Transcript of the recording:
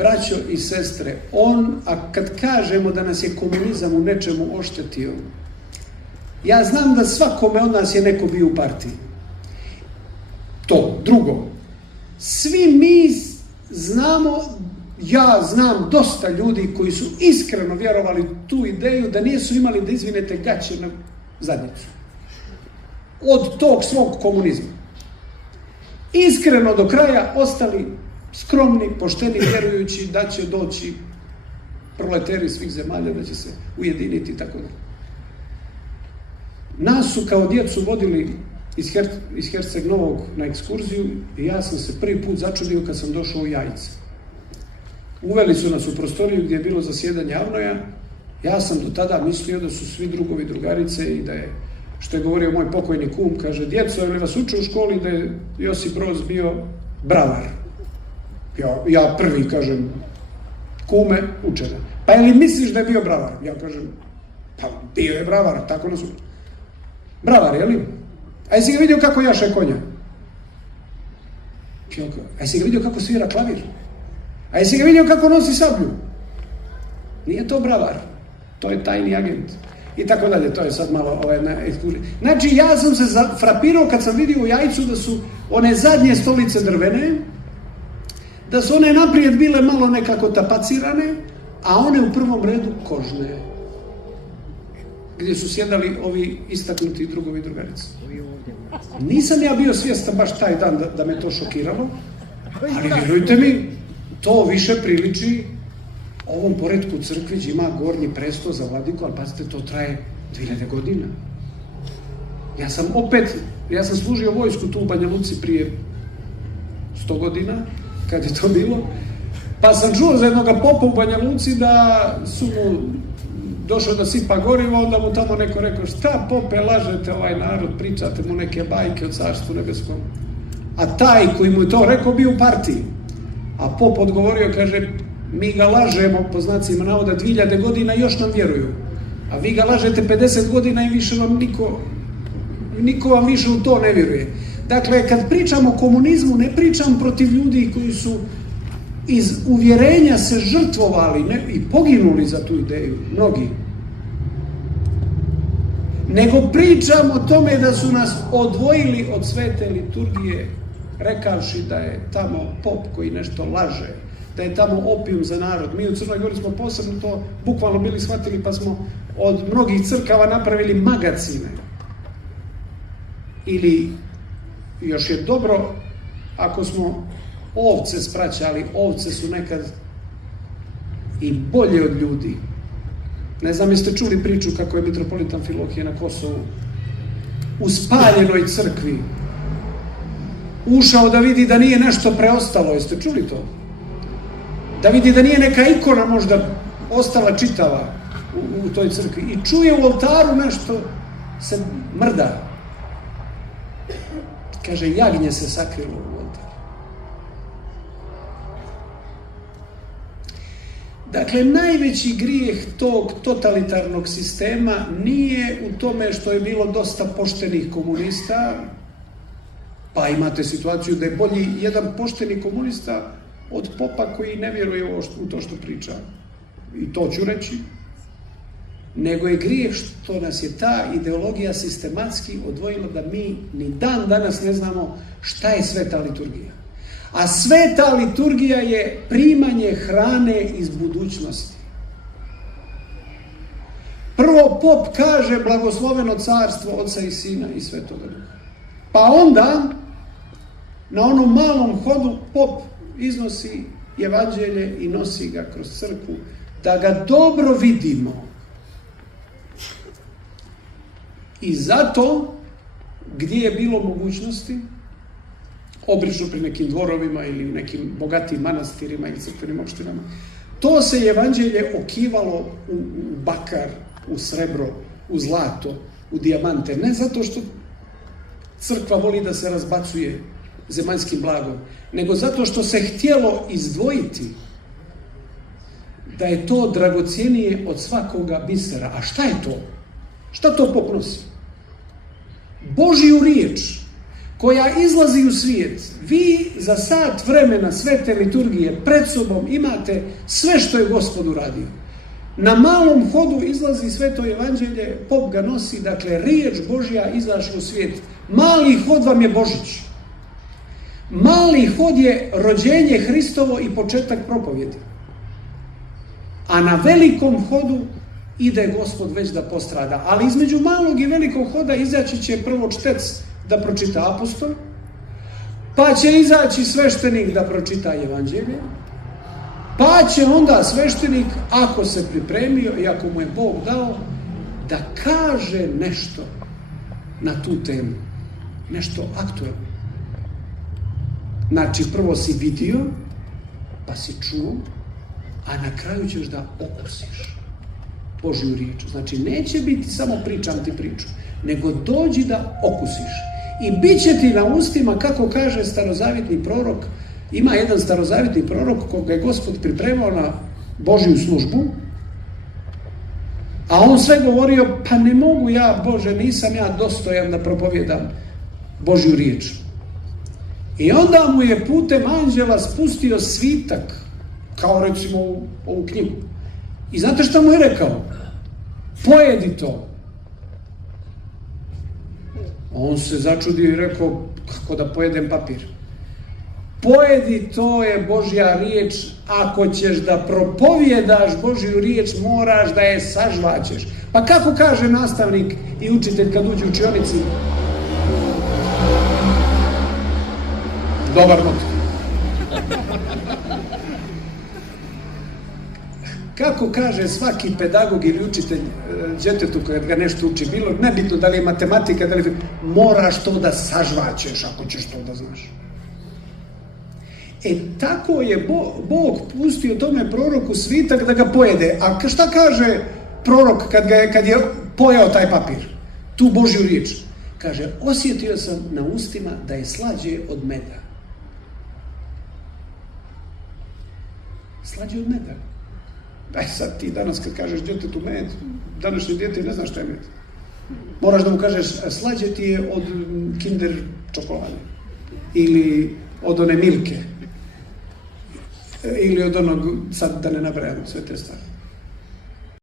braćo i sestre, a kad kažemo da nas je komunizam u nečemu oštetio, ja znam da svakome od nas je neko bio u partiji. To. Drugo, svi mi znamo, ja znam dosta ljudi koji su iskreno vjerovali tu ideju da nisu imali da izvinete gaće na zadnjicu. Od tog svog komunizma. Iskreno do kraja ostali skromni, pošteni, vjerujući da će doći proleteri svih zemalja, da će se ujediniti i tako da. Nas su kao djecu vodili iz Herceg Novog na ekskurziju i ja sam se prvi put začudio kad sam došao u Jajce. Uveli su nas u prostoriju gdje je bilo zasjedanje Avnoja. Ja sam do tada mislio da su svi drugovi drugarice i da je, što je govorio moj pokojni kum, kaže, djeco, je li vas učio u školi da je Josip Broz bio bravar? Ja prvi kažem, kume, učena. Pa je li misliš da je bio bravar? Ja kažem, pa bio je bravar, tako nas učio. Bravar, je li? A jesi ga vidio kako jaše konja? A jesi ga vidio kako svira klavir? A jesi ga vidio kako nosi sablju? Nije to bravar, to je tajni agent. I tako dalje, to je sad malo na ekskurziji. Znači, ja sam se frapirao kad sam vidio u Jajcu da su one zadnje stolice drvene, da su one naprijed bile malo nekako tapacirane, a one u prvom redu kožne, gdje su sjedali ovi istaknuti drugovi drugarice. Nisam ja bio svjestan baš taj dan da me to šokiralo, ali vjerujte mi, to više priliči ovom poretku crkvi gdje ima gornji presto za vladiku, ali pazite, to traje 2000 godina. Ja sam služio vojsku tu u Banja Luci prije 100 godina, kad je to bilo, pa sam čuo za jednog popa u Banja Luci da su mu došao da sipa gorivo, onda mu tamo neko rekao, šta pope, lažete ovaj narod, pričate mu neke bajke o carstvu nebeskom. A taj koji mu je to rekao bio u partiji. A pop odgovorio, kaže, mi ga lažemo, po znacima navoda, 2000 godina još nam vjeruju. A vi ga lažete 50 godina i više vam niko vam više u to ne vjeruje. Dakle, kad pričam o komunizmu, ne pričam protiv ljudi koji su iz uvjerenja se žrtvovali i poginuli za tu ideju, mnogi. Nego pričam o tome da su nas odvojili od svete liturgije, rekavši da je tamo pop koji nešto laže, da je tamo opijum za narod. Mi u Crnoj Gori smo posebno to bukvalno bili shvatili, pa smo od mnogih crkava napravili magacine. Ili, još je dobro, ako smo ovce spraćali, ovce su nekad i bolje od ljudi. Ne znam, jeste čuli priču kako je mitropolit Amfilohije na Kosovu u spaljenoj crkvi ušao da vidi da nije nešto preostalo, jeste čuli to? Da vidi da nije neka ikona možda ostala čitava u toj crkvi i čuje u oltaru nešto se mrda. Kaže, jagnje se sakrilo u oltaru. Dakle, najveći grijeh tog totalitarnog sistema nije u tome što je bilo dosta poštenih komunista, pa imate situaciju da je bolji jedan pošteni komunista od popa koji ne vjeruje u to što priča. I to ću reći. Nego je grijeh što nas je ta ideologija sistematski odvojila da mi ni dan danas ne znamo šta je sveta liturgija. A sveta liturgija je primanje hrane iz budućnosti. Prvo pop kaže blagosloveno carstvo Oca i Sina i Svetoga Duha. Pa onda na onom malom hodu pop iznosi evanđelje i nosi ga kroz crkvu da ga dobro vidimo. I zato, gdje je bilo mogućnosti, obično pri nekim dvorovima ili u nekim bogatim manastirima ili crkvenim opštinama, to se evanđelje okivalo u bakar, u srebro, u zlato, u dijamante. Ne zato što crkva voli da se razbacuje zemaljskim blagom, nego zato što se htjelo izdvojiti da je to dragocjenije od svakoga bisera. A šta je to? Šta to pop nosi? Božju riječ, koja izlazi u svijet, vi za sat vremena svete liturgije pred sobom imate sve što je Gospod uradio. Na malom hodu izlazi sveto evanđelje, pop ga nosi, dakle, riječ Božja izašla u svijet. Mali hod vam je Božić. Mali hod je rođenje Hristovo i početak propovjedi. A na velikom hodu ide Gospod već da postrada. Ali između malog i velikog hoda izaći će prvo čtec da pročita apostol, pa će izaći sveštenik da pročita evanđelje, pa će onda sveštenik, ako se pripremio i ako mu je Bog dao, da kaže nešto na tu temu. Nešto aktuelno. Znači, prvo si vidio, pa si čuo, a na kraju ćeš da okusiš Božju riječ. Znači, neće biti samo pričam ti priču, nego dođi da okusiš. I bit će ti na ustima, kako kaže starozavjetni prorok. Ima jedan starozavjetni prorok koga je Gospod pripremao na Božju službu, a on sve govorio, pa ne mogu ja, Bože, nisam ja dostojan da propovjedam Božju riječ. I onda mu je putem anđela spustio svitak, kao recimo ovu knjigu. I znate što mu je rekao? Pojedi to. On se začudio i rekao, kako da pojedem papir? Pojedi, to je Božja riječ. Ako ćeš da propovjedaš Božju riječ, moraš da je sažvaćeš. Pa kako kaže nastavnik i učitelj kad uđe u učionici? Dobar motiv. Kako kaže svaki pedagog ili učitelj djetetu kad ga nešto uči, bilo nebitno da li je matematika, da li moraš to da sažvaćeš ako ćeš to da znaš. Tako je Bog pustio tome proroku svitak da ga pojede. A šta kaže prorok kad je pojeo taj papir? Tu Božju riječ. Kaže, osjetio sam na ustima da je slađe od meda. Slađe od meda. Aj sad ti danas kad kažeš djetetu med, današnje dijete ne zna šta je med. Moraš da mu kažeš, slađe ti je od Kinder čokolade. Ili od one Milke. Ili od onog, sad da ne nabrajam sve te stvari.